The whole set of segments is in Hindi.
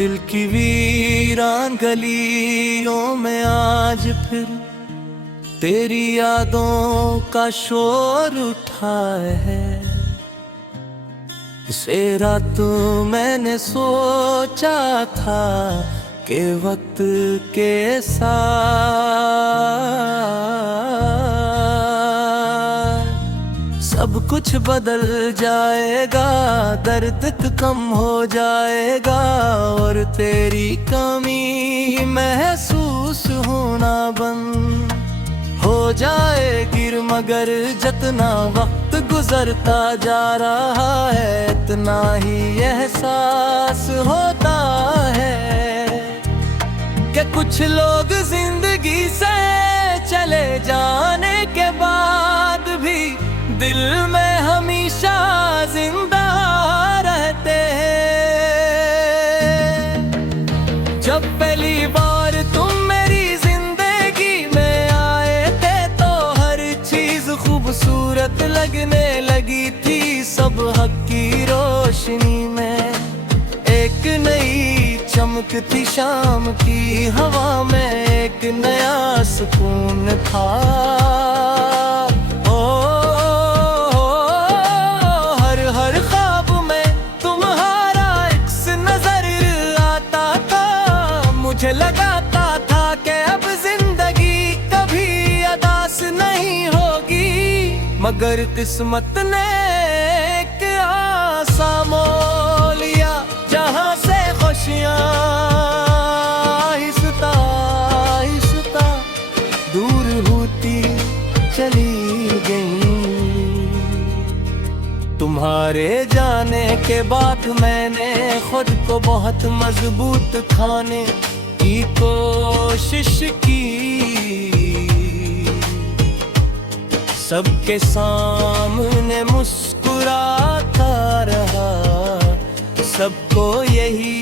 दिल की वीरान गलियों में आज फिर तेरी यादों का शोर उठा है। इसे रात मैंने सोचा था कि वक्त के साथ सब कुछ बदल जाएगा, दर्द कम हो जाएगा और तेरी कमी महसूस होना बंद हो जाएगी। मगर जितना वक्त गुजरता जा रहा है इतना ही एहसास होता है कि कुछ लोग जिंदगी से चले जाने के बाद भी दिल में हमेशा जिंदा रहते हैं। जब पहली बार तुम मेरी जिंदगी में आए थे तो हर चीज खूबसूरत लगने लगी थी। सब हक की रोशनी में एक नई चमक थी, शाम की हवा में एक नया सुकून था। मुझे लगाता था कि अब जिंदगी कभी अदास नहीं होगी, मगर किस्मत ने एक आसा मोल लिया जहां से खुशियां आहिस्ता आहिस्ता दूर होती चली गई। तुम्हारे जाने के बाद मैंने खुद को बहुत मजबूत खाने की कोशिश की। सबके सामने मुस्कुराता रहा, सबको यही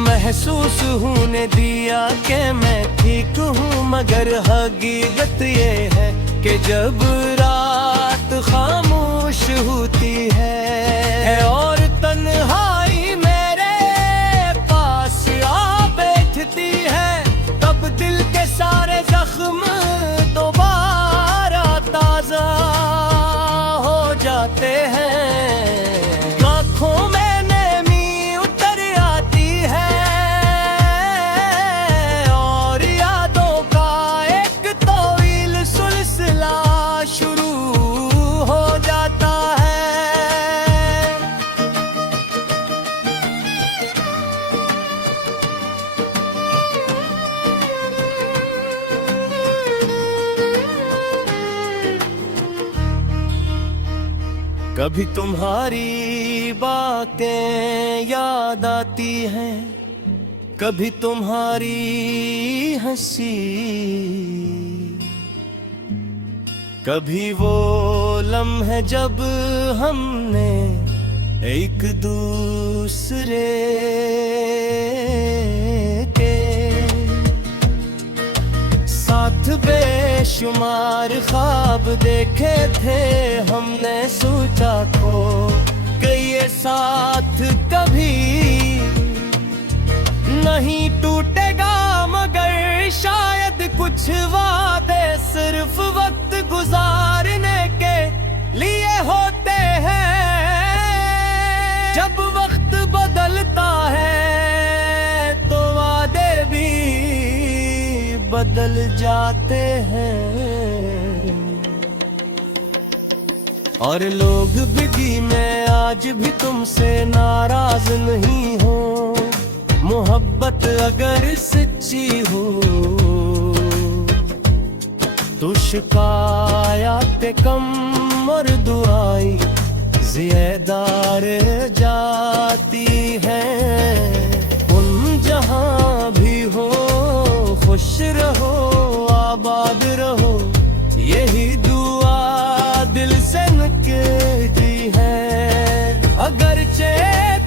महसूस होने दिया कि मैं ठीक हूँ। मगर हकीकत ये है कि जब रात खामोश होती है और तन्हाई मेरे पास आ बैठती है, तब दिल के सारे जख्म दोबारा ताजा हो जाते हैं। आँखों में नमी उतर आती है और यादों का एक तवील सिलसिला शुरू हो जाता है। कभी तुम्हारी बातें याद आती हैं, कभी तुम्हारी हंसी, कभी वो लम्हे जब हमने एक दूसरे के साथ बेशुमार ख्वाब देखे थे हमने। सोचा को कि ये साथ कभी नहीं टूटेगा, मगर शायद कुछ वादे सिर्फ वक्त गुजारने के लिए होते हैं। जब वक्त बदलता है तो वादे भी बदल जाते हैं और लोग भी मैं आज भी तुमसे नाराज नहीं हो। मोहब्बत अगर सच्ची हो तो शिकायत कम और दुआई ज़्यादा जाती हैं। तुम जहां भी हो खुश रहो, आबाद रहो, यही दुआ दिल से निकलती है। अगरचे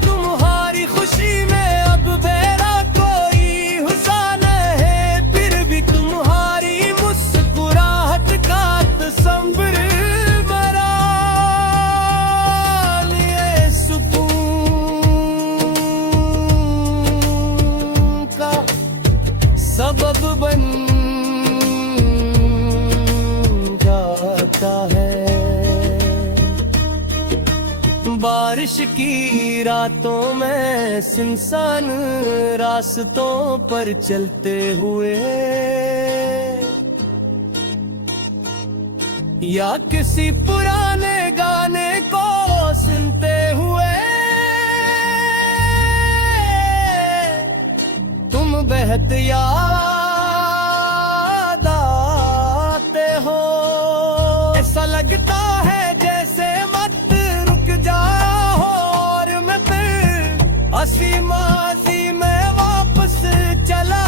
तुम्हारी खुशी में अब मेरा कोई हुसन है, फिर भी तुम्हारी मुस्कुराहट का तसव्वुर मेरा लिए सुकून बारिश की रातों में सुनसान रास्तों पर चलते हुए, या किसी पुराने गाने को सुनते हुए तुम बेहद याद आते हो। ऐसा लगता है जैसे मत रुक जाओ और मैं फिर हंसी माजी में वापस चला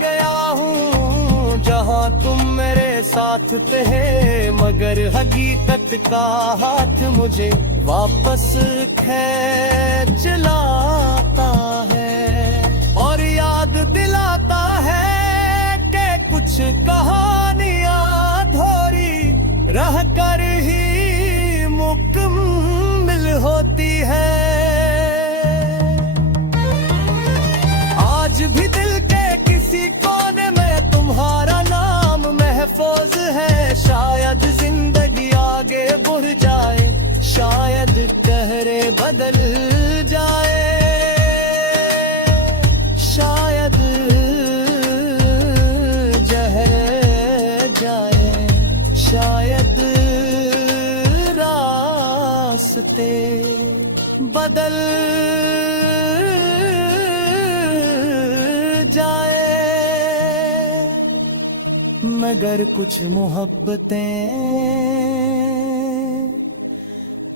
गया हूँ, जहाँ तुम मेरे साथ थे मगर हकीकत का हाथ मुझे वापस खींच लाता है और याद दिलाता है कि कुछ कहानियां अधूरी रह कर ही मुकम्मल होती है। आज भी दिल के किसी कोने में तुम्हारा नाम महफूज है। शायद जिंदगी आगे बढ़ जाए, शायद चेहरे बदल जाए, शायद जहर जाए, शायद रास्ते बदल जाए, मगर कुछ मोहब्बतें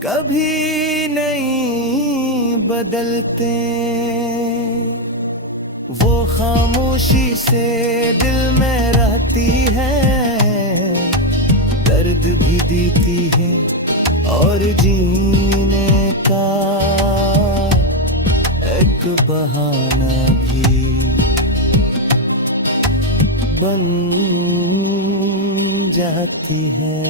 कभी नहीं बदलते। वो खामोशी से दिल में रहती है, दर्द भी देती है और जीने का एक बहाना भी बन जाती है।